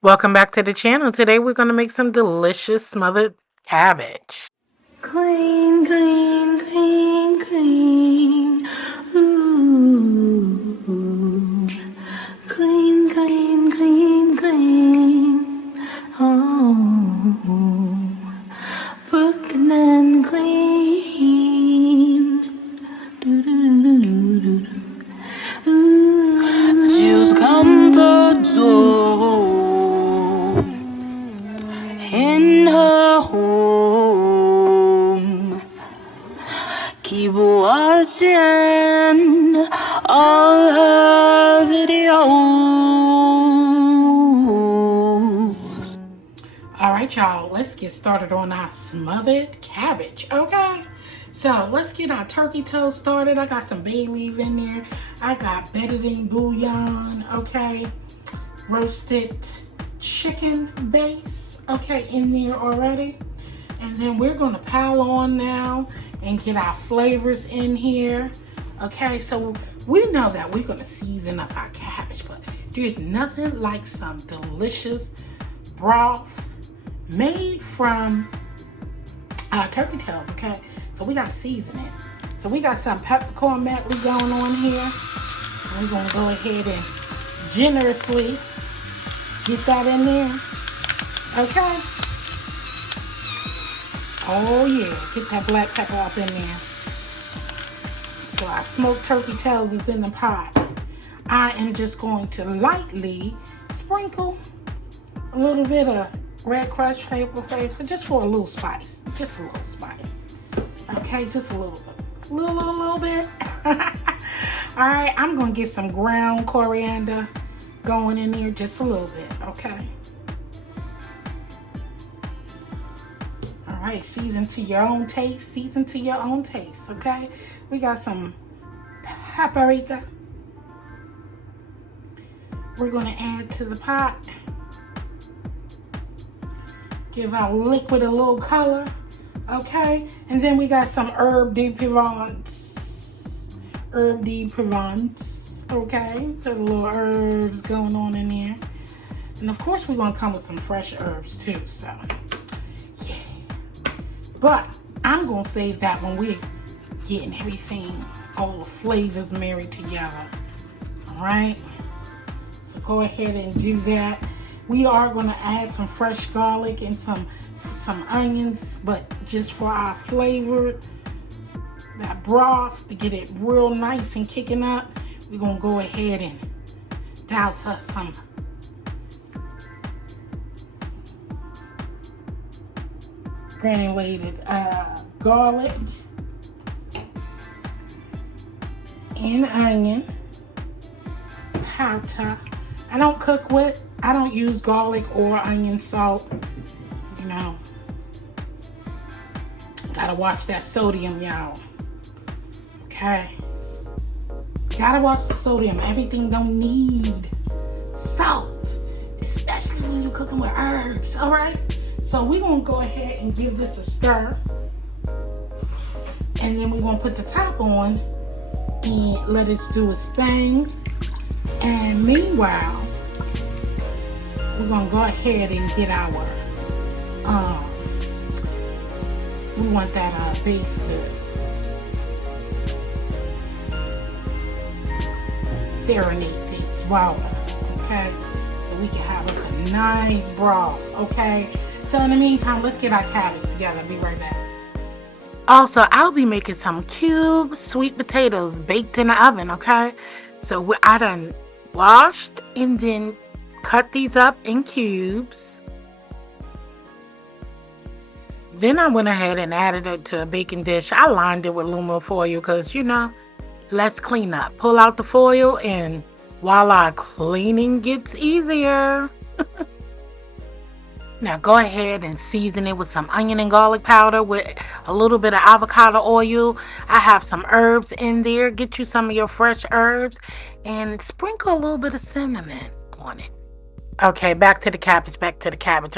Welcome back to the channel. Today we're going to make some delicious smothered cabbage. Clean, clean, clean, clean. Ooh. Clean, clean, clean, clean. Oh. Broken and clean. Do, do, do, do, do, do. Choose comfort zone in her home. Keep watching all her videos. All right, y'all, let's get started on our smothered cabbage, okay? So let's get our turkey tail started. I got some bay leaf in there. I got better than bouillon, okay? Roasted chicken base, okay, in there already. And then we're gonna pile on now and get our flavors in here. Okay, so we know that we're gonna season up our cabbage, but there's nothing like some delicious broth made from turkey tails, okay? So we gotta season it. So we got some peppercorn medley going on here. We're gonna go ahead and generously get that in there, okay? Oh yeah, get that black pepper up in there. So our smoked turkey tails is in the pot. I am just going to lightly sprinkle a little bit of red crushed paper flavor, just for a little spice. Just a little spice. Okay, just a little bit. Little bit. Alright, I'm gonna get some ground coriander going in there just a little bit, okay? Alright, season to your own taste. Season to your own taste, okay? We got some paprika. We're gonna add to the pot. Give our liquid a little color, okay? And then we got some herb de Provence. Herb de Provence, okay? Got a little herbs going on in there. And of course we're gonna come with some fresh herbs too, so yeah. But I'm gonna save that when we're getting everything, all the flavors married together, all right? So go ahead and do that. We are gonna add some fresh garlic and some onions, but just for our flavor, that broth, to get it real nice and kicking up, we're gonna go ahead and douse us some granulated garlic and onion powder. I don't cook with, I don't use garlic or onion salt, you know. Gotta watch that sodium, y'all. Okay. Gotta watch the sodium. Everything don't need salt, especially when you're cooking with herbs, all right? So we're gonna go ahead and give this a stir. And then we're gonna put the top on and let it do its thing. And meanwhile, we're gonna go ahead and get our, we want that base to serenade this water, okay? So we can have a nice broth, okay? So in the meantime, let's get our cabbage together. I'll be right back. Also, I'll be making some cube sweet potatoes baked in the oven, okay? So I done washed and then cut these up in cubes. Then I went ahead and added it to a baking dish. I lined it with aluminum foil because, you know, let's clean up. Pull out the foil and voila, cleaning gets easier. Now go ahead and season it with some onion and garlic powder with a little bit of avocado oil. I have some herbs in there. Get you some of your fresh herbs and sprinkle a little bit of cinnamon on it. Okay, back to the cabbage. I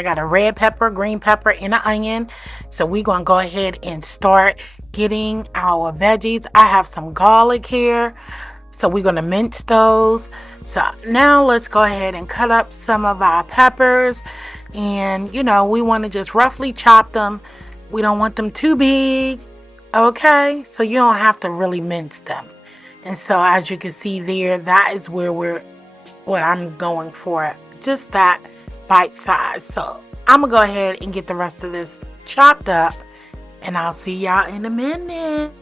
got a red pepper, green pepper, and an onion. So we're going to go ahead and start getting our veggies. I have some garlic here, So we're going to mince those. So now let's go ahead and cut up some of our peppers. And you know, we want to just roughly chop them. We don't want them too big. Okay, so you don't have to really mince them. And so as you can see there, that is where what I'm going for. Just that bite size. So I'm gonna go ahead and get the rest of this chopped up, and I'll see y'all in a minute.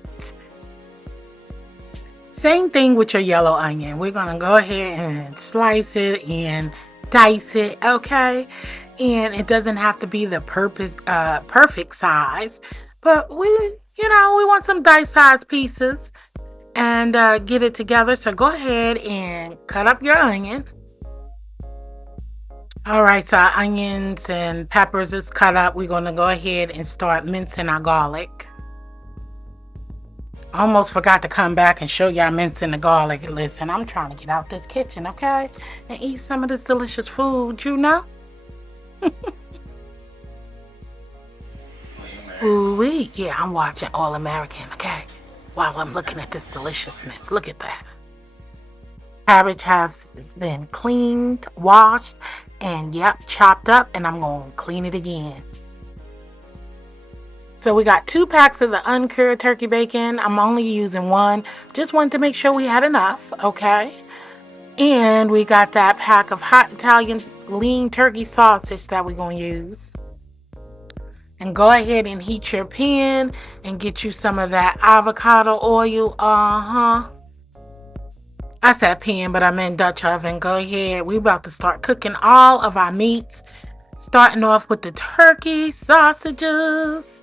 Same thing with your yellow onion. We're gonna go ahead and slice it and dice it, okay? And it doesn't have to be the perfect size, but we want some dice size pieces and get it together. So go ahead and cut up your onion. All right, so our onions and peppers is cut up. We're gonna go ahead and start mincing our garlic. Almost forgot to come back and show y'all mincing the garlic. Listen, I'm trying to get out this kitchen, okay? And eat some of this delicious food, you know? Ooh-wee. Yeah, I'm watching All American, okay? While I'm looking at this deliciousness. Look at that. Cabbage has been cleaned, washed, and yep, chopped up, and I'm going to clean it again. So we got 2 packs of the uncured turkey bacon. I'm only using 1. Just wanted to make sure we had enough, okay? And we got that pack of hot Italian lean turkey sausage that we're going to use. And go ahead and heat your pan and get you some of that avocado oil. I said pan, but I meant Dutch oven. Go ahead. We're about to start cooking all of our meats. Starting off with the turkey sausages.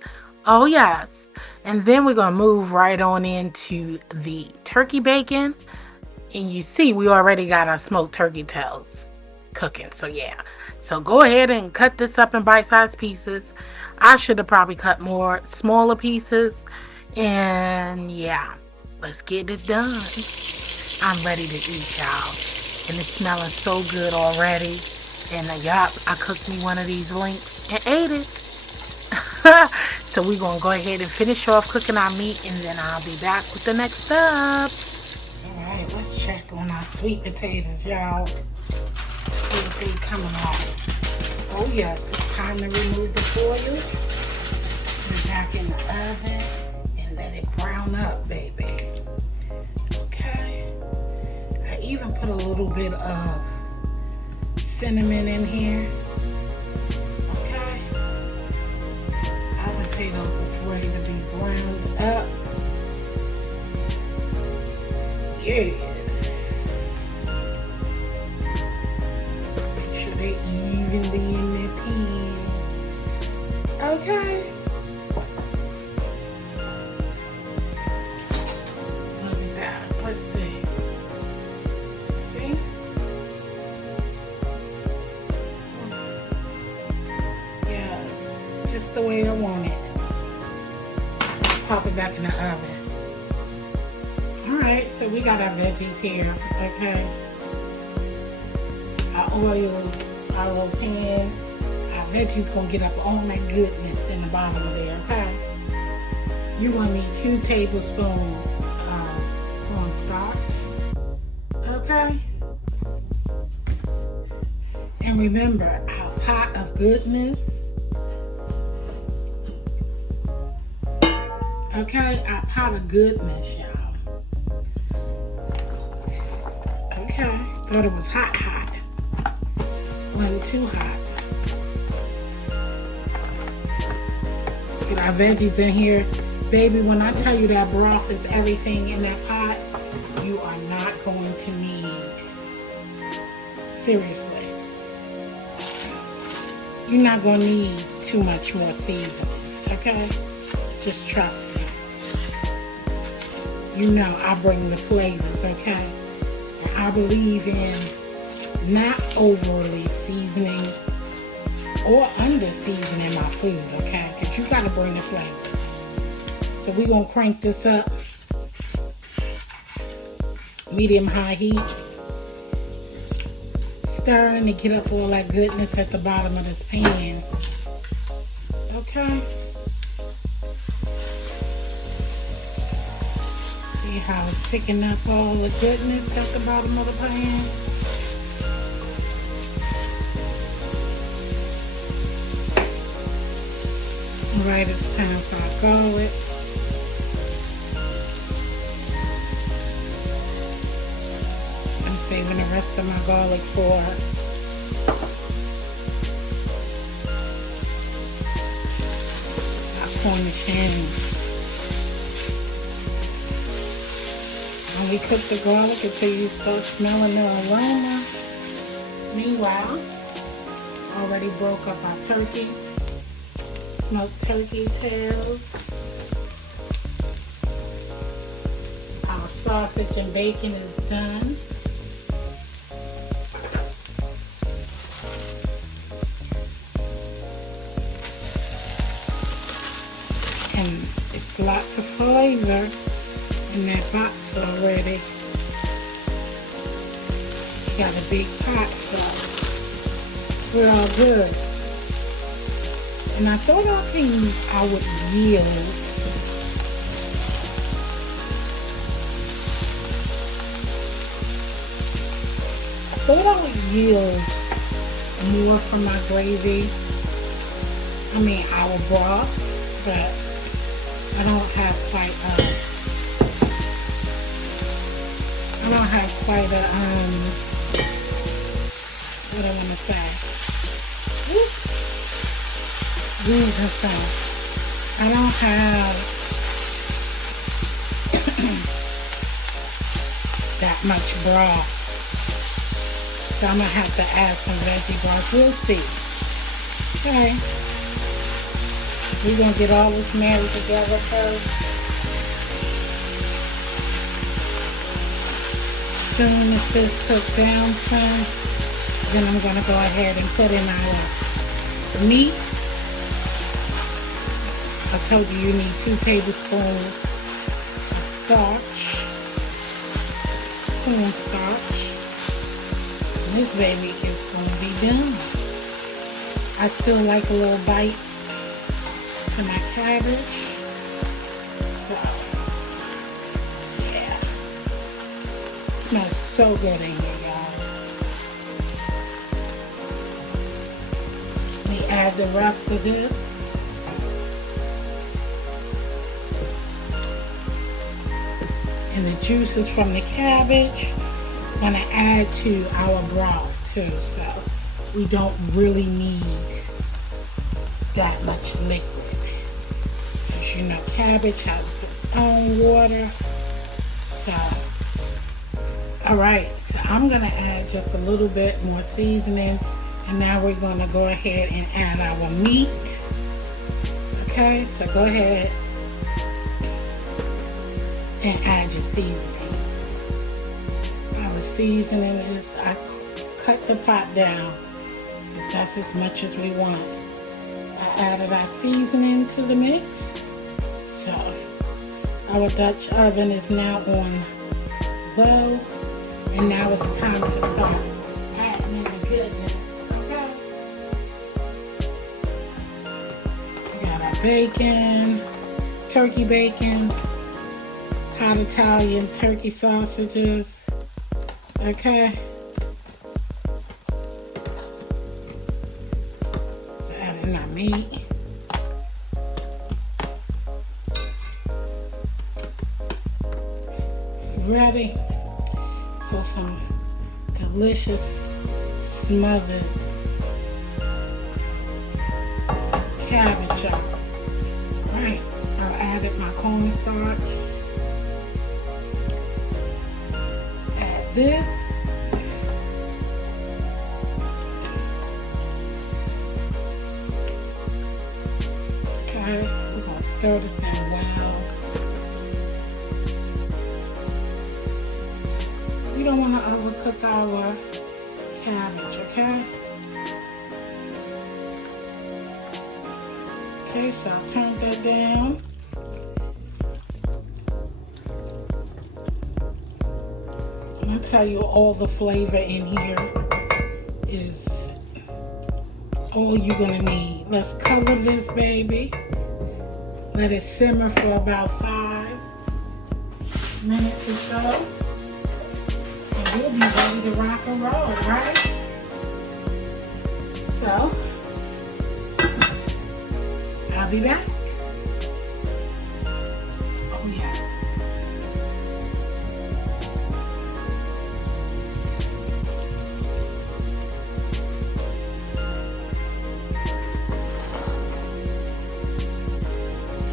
Oh, yes. And then we're going to move right on into the turkey bacon. And you see, we already got our smoked turkey tails cooking. So, yeah. So, go ahead and cut this up in bite-sized pieces. I should have probably cut more smaller pieces. And, yeah. Let's get it done. I'm ready to eat, y'all. And it's smelling so good already. And, yup, I cooked me one of these links and ate it. So we're going to go ahead and finish off cooking our meat, and then I'll be back with the next step. Alright, let's check on our sweet potatoes, y'all. See if they coming off. Oh yes, it's time to remove the foil. Put it back in the oven and let it brown up, baby. Okay. I even put a little bit of cinnamon in here. Potatoes is ready to be browned up. Yes. Make sure they evenly in their pan. Okay. Look at that. Let's see. See? Yeah. Just the way I want it. Pop it back in the oven. Alright, so we got our veggies here, okay? Our oil, our little pan. Our veggies gonna get up all that goodness in the bottom of there, okay? You're gonna need 2 tablespoons of cornstarch, okay? And remember, our pot of goodness. Okay, our pot of goodness, y'all. Okay, thought it was hot. Wasn't too hot. Get our veggies in here. Baby, when I tell you that broth is everything in that pot, you are not going to need. Seriously. You're not going to need too much more seasoning, okay? Just trust me. You know I bring the flavors, okay? And I believe in not overly seasoning or under seasoning my food, okay? Because you got to bring the flavors. So we're going to crank this up. Medium-high heat. Stirring to get up all that goodness at the bottom of this pan. Okay? See See how it's picking up all the goodness at the bottom of the pan? Alright, it's time for our garlic. I'm saving the rest of my garlic for our Cornish hens. And we cook the garlic until you start smelling the aroma. Meanwhile, already broke up our turkey. Smoked turkey tails. Our sausage and bacon is done. And it's lots of flavor in that box already. Got a big pot, so we're all good. And I thought I would yield. I thought I would yield more from my gravy. I mean, our broth, but I don't have quite what I want to say. Losing some. I don't have that much broth, so I'm gonna have to add some veggie broth. We'll see. Okay, we're gonna get all this married together first. Soon as this cooks down some, then I'm gonna go ahead and put in our meat. I told you need 2 tablespoons of starch, cornstarch. This baby is going to be done. I still like a little bite to my cabbage. So, yeah. It smells so good in here, y'all. We add the rest of this. And the juices from the cabbage, I'm gonna add to our broth too, so we don't really need that much liquid. As you know, cabbage has its own water. So, all right, so I'm gonna add just a little bit more seasoning, and now we're gonna go ahead and add our meat. Okay, so go ahead and add your seasoning. Our seasoning is, I cut the pot down because that's as much as we want. I added our seasoning to the mix. So our Dutch oven is now on low, and now it's time to start adding in the goodness. Okay. We got our bacon, turkey bacon, hot Italian turkey sausages. Okay. So add in our meat. Ready for some delicious smothered cabbage. Right. I added my cornstarch. Add this. Okay, we're gonna stir this in well. We don't want to overcook our cabbage, okay? Okay, so I'll turn that down. I'm gonna tell you, all the flavor in here is all you're gonna need. Let's cover this baby. Let it simmer for about 5 minutes or so. And we'll be ready to rock and roll, right? So, I'll be back. Oh, yes.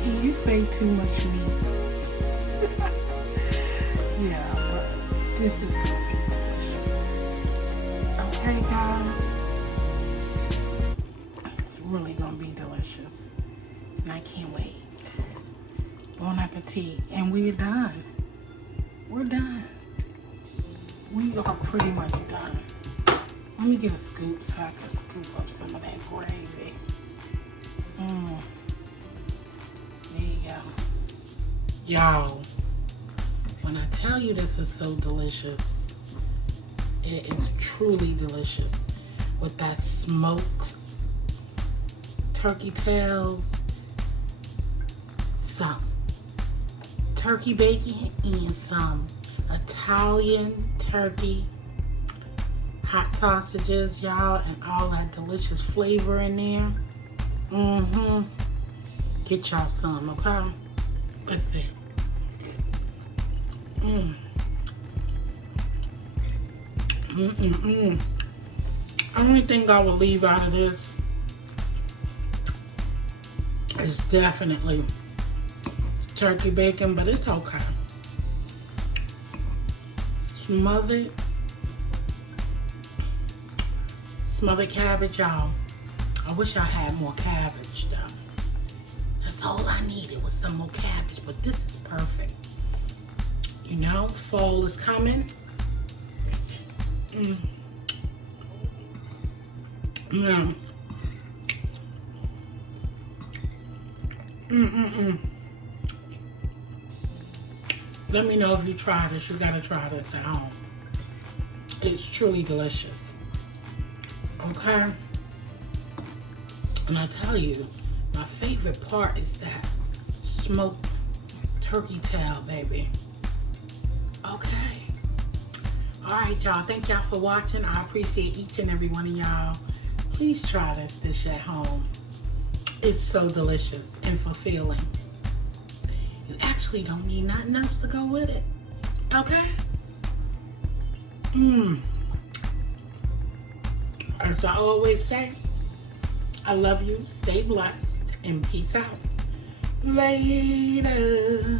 Can you say too much meat? Yeah, but this is gonna be delicious. Okay, guys? It's really gonna be delicious. And I can't wait. Bon appetit. And we're done. We're done. We are pretty much done. Let me get a scoop so I can scoop up some of that gravy. There you go. Y'all, when I tell you this is so delicious, it is truly delicious. With that smoked turkey tails, some turkey bacon, and some Italian turkey hot sausages, y'all, and all that delicious flavor in there. Get y'all some, okay? Let's see. Only thing I will leave out of this is definitely turkey bacon, but it's okay. Smothered cabbage, y'all. I wish I had more cabbage, though. That's all I needed was some more cabbage, but this is perfect. You know, fall is coming. Let me know if you try this. You gotta try this at home. It's truly delicious. Okay? And I tell you, my favorite part is that smoked turkey tail, baby. Okay. Alright, y'all. Thank y'all for watching. I appreciate each and every one of y'all. Please try this dish at home. It's so delicious and fulfilling. You actually don't need nothing else to go with it. Okay? As I always say, I love you. Stay blessed and peace out. Later.